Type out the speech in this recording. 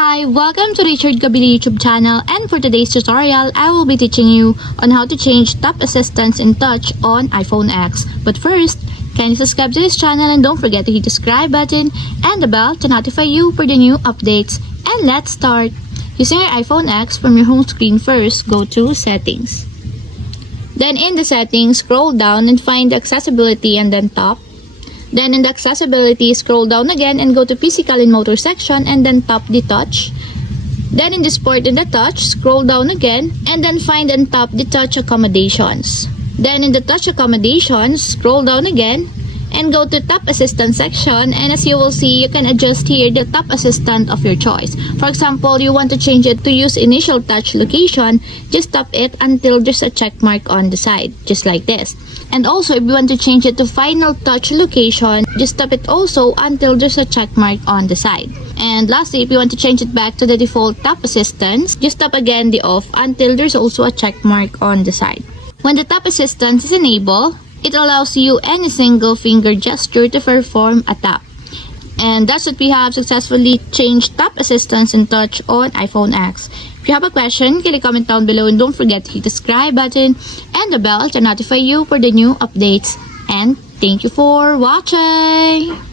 Hi, welcome to Richard Gabili YouTube channel, and for today's tutorial, I will be teaching you on how to change Tap Assistance in Touch on iPhone X. But first, can you subscribe to this channel and don't forget to hit the subscribe button and the bell to notify you for the new updates. And let's start! Using your iPhone X, from your home screen first, go to Settings. Then in the settings, scroll down and find Accessibility and then Tap. Then in the accessibility, scroll down again and go to physical and motor section and then tap the touch. Then in the sport and the touch, scroll down again and then find and tap the touch accommodations. Then in the touch accommodations, scroll down again and go to tap assistant section, and as you will see, you can adjust here the tap assistant of your choice. For example, you want to change it to use initial touch location, just tap it until there's a check mark on the side, just like this. And also, if you want to change it to final touch location, just tap it also until there's a check mark on the side. And lastly, if you want to change it back to the default tap assistance, just tap again the off until there's also a check mark on the side. When the tap assistance is enabled, it allows you any single finger gesture to perform a tap. And that's what we have successfully changed Tap Assistance in Touch on iPhone X. If you have a question, can you comment down below, and don't forget to hit the subscribe button and the bell to notify you for the new updates. And thank you for watching!